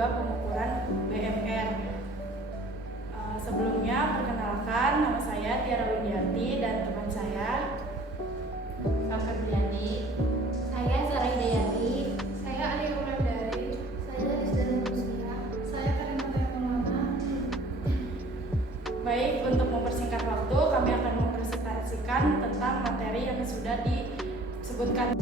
juga pengukuran BMR. Sebelumnya, perkenalkan, nama saya Tiara Windiarti dan teman saya Kak Febriani. Saya Sarah Hidayati. Saya Alia Wulandari. Saya Rizdan Musmira. Saya Karina Maulana. Baik, untuk mempersingkat waktu, kami akan mempresentasikan tentang materi yang sudah disebutkan.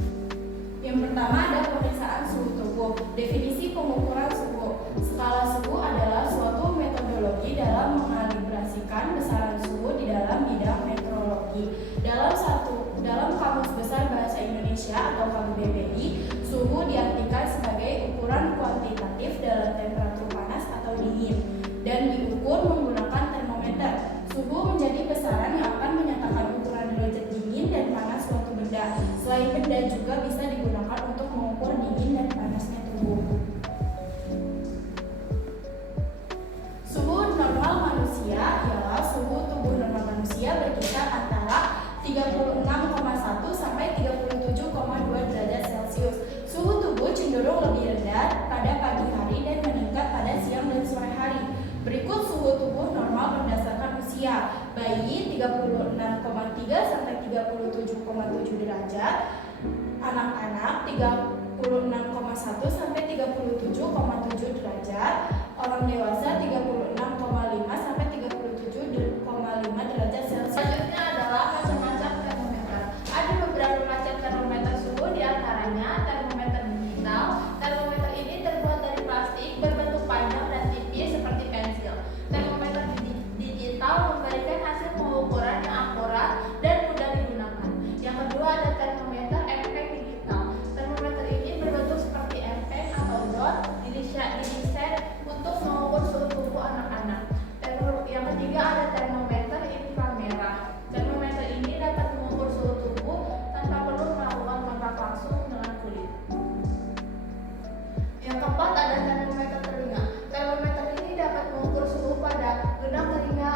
Yang pertama ada pemeriksaan suhu tubuh. Definisi pengukuran suhu. Skala suhu adalah suatu metodologi dalam mengalibrasikan besaran suhu di dalam bidang meteorologi. Dalam Kamus Besar Bahasa Indonesia atau KBBI, suhu diartikan sebagai ukuran kuantitatif dalam temperatur panas atau dingin dan diukur menggunakan termometer. Suhu menjadi besaran yang akan menyatakan ukuran derajat dingin dan panas suatu benda. Selain benda juga bisa digunakan untuk mengukur dingin dan panasnya tubuh. Suhu normal manusia ialah suhu tubuh normal manusia berkisar antara 36,1 sampai 37,2 derajat Celcius. Suhu tubuh cenderung lebih rendah pada pagi hari dan meningkat pada siang dan sore hari. Berikut suhu tubuh normal berdasarkan usia. Bayi 36,3 sampai 37,7 derajat. Anak-anak 36,1 sampai 37,7 derajat. Orang dewasa 36,5 sampai 37,5 derajat Celcius. Selanjutnya adalah macam-macam termometer. Ada beberapa macam termometer suhu, diantaranya termometer digital. Termometer ini terbuat dari plastik berbentuk panjang dan tipis seperti pensil. Termometer digital memberikan hasil pengukuran yang akurat dan mudah digunakan. Yang kedua ada termometer empeng digital. Termometer ini berbentuk seperti empeng atau dot, didesain untuk mengukur suhu tubuh anak-anak. Yang ketiga ada termometer inframerah. Termometer ini dapat mengukur suhu tubuh tanpa perlu melakukan kontak langsung dengan kulit. Yang keempat ada termometer telinga. Termometer ini dapat mengukur suhu pada gendang telinga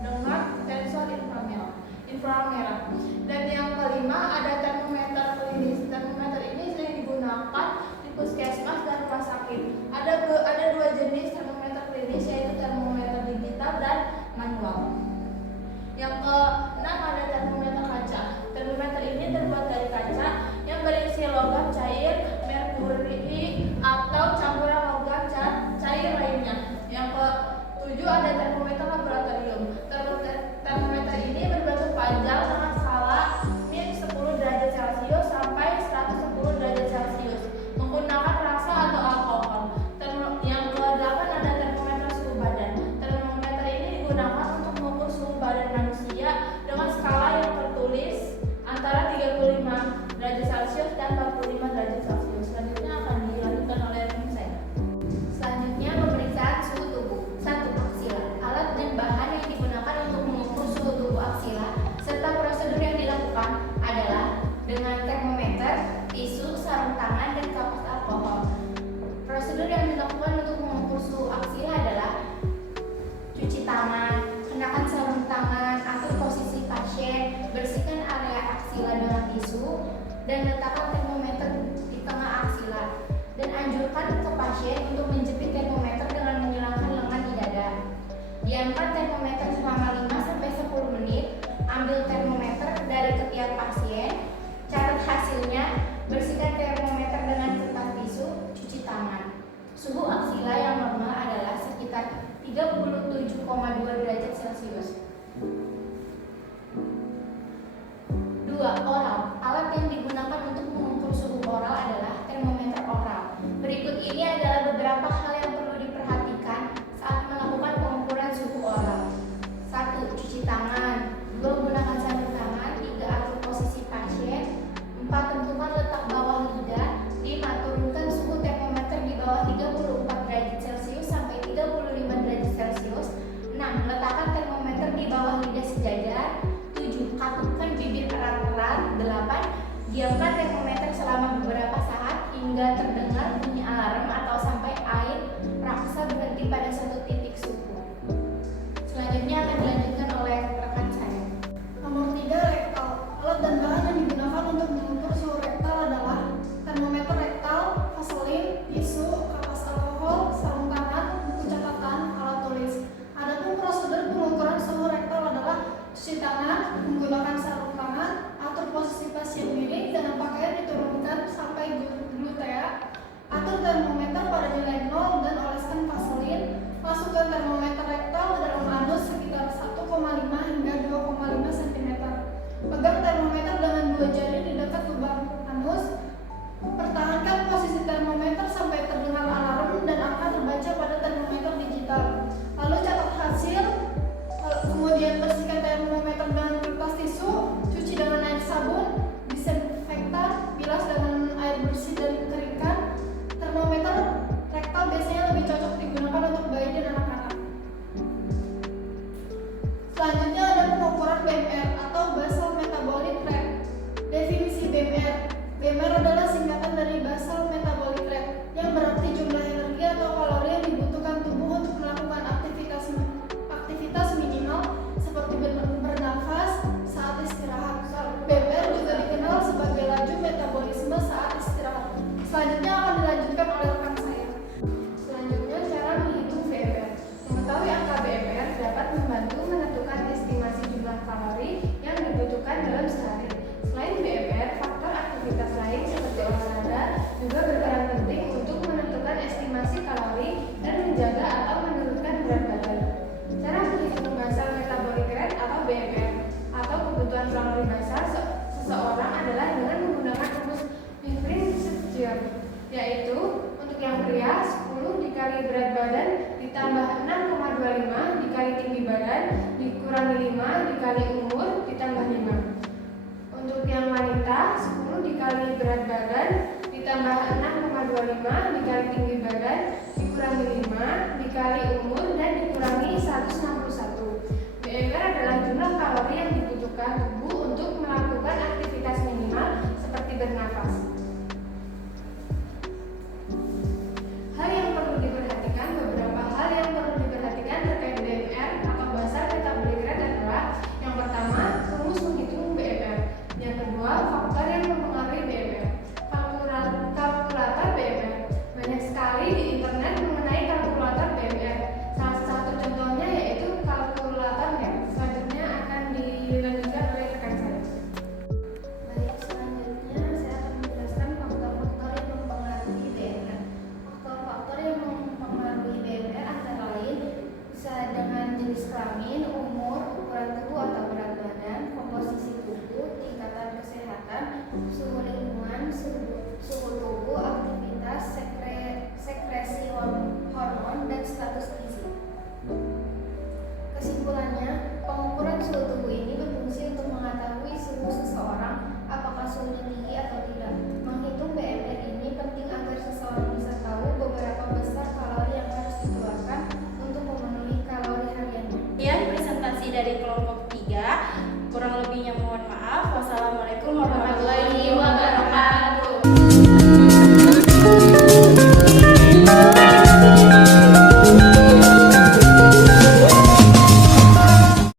dengan sensor inframerah. Dan yang kelima ada termometer klinis. Termometer ini sering digunakan di puskesmas dan rumah sakit. Ada dua jenis termometer klinis, yaitu termometer digital dan manual. Yang keenam ada termometer kaca. Termometer ini terbuat dari kaca yang berisi logam cair, merkuri atau campuran logam cair lainnya. Yang ketujuh ada termometer laboratorium. Termometer ini berbentuk panjang dengan skala min 10 derajat Celcius sampai 110 derajat Celcius menggunakan rasa atau alkohol. Yang kedelapan ada termometer suhu badan. Termometer ini digunakan untuk mengukur suhu badan manusia dengan skala yang tertulis antara 35 derajat Celcius dan 45 derajat Celcius. Selanjutnya akan dilanjutkan oleh rekan saya. Selanjutnya pemeriksaan suhu tubuh. 1. Aksila. Alat dan bahan yang digunakan untuk mengukur suhu tubuh aksila serta prosedur yang dilakukan adalah dengan termometer, tisu, sarung tangan, dan kapas alkohol. Prosedur yang dilakukan untuk mengukur suhu aksila adalah cuci tangan, kenakan sarung tangan, atur posisi pasien, bersihkan area aksila dengan tisu, dan letakkan termometer di tengah aksila. Dan anjurkan ke pasien untuk menjepit termometer dengan menyilangkan lengan di dada. Diamkan termometer selama 5-10 menit. Ambil termometer dari ketiak pasien, catat hasilnya, bersihkan termometer dengan kertas tisu, cuci tangan. Suhu aksila yang normal adalah sekitar 37,2 derajat Celcius. 2. Oral. Alat yang digunakan untuk mengukur suhu oral adalah termometer oral. Berikut ini adalah beberapa hal yang perlu diperhatikan saat melakukan pengukuran suhu oral. 1. Cuci tangan. 2. Gunakan sarung tangan. 3. Atur posisi pasien. 4. Tentukan letak bawah lidah. 5. Turunkan suhu termometer di bawah 34 derajat Celcius sampai 35 derajat Celcius. 6. Letakkan termometer di bawah lidah sejajar. 7. Katupkan bibir erat-erat. 8. dikali berat badan ditambah 6,25 dikali tinggi badan dikurangi 5 dikali umur ditambah 5. Untuk yang wanita, 10 dikali berat badan ditambah 6,25 dikali tinggi badan dikurangi 5 dikali umur dan dikurangi 161. BMR adalah jumlah kalori yang dibutuhkan tubuh untuk melakukan aktivitas minimal seperti bernafas. Beberapa hal yang perlu diperhatikan terkait BMR atau Basal Metabolic Rate adalah: yang pertama, rumus menghitung BMR. Yang kedua, faktor yang mempengaruhi BMR. Kalkulator BMR. Banyak sekali di internet mengenai kalkulator BMR. Salah satu contohnya yaitu kalkulator NET. Selanjutnya akan dilanjutkan oleh rekan saya. Baik, selanjutnya saya akan menjelaskan faktor-faktor yang mempengaruhi BMR. Faktor-faktor yang mempengaruhi BMR antara lain bisa dengan jenis kelamin, umur, ukuran tubuh atau berat badan, komposisi tubuh, tingkatan kesehatan, suhu lingkungan, suhu tubuh, aktivitas, sekresi hormon, dan status gizi. Kesimpulannya, pengukuran suhu tubuh ini berfungsi untuk mengetahui suhu seseorang, apakah suhunya tinggi atau tidak. Menghitung BMR ini penting agar seseorang bisa tahu beberapa besar kalori yang harus dikeluarkan untuk memenuhi kalori hariannya. Sekian presentasi dari kelompok 3. Kurang lebihnya mohon maaf. Wassalamualaikum warahmatullahi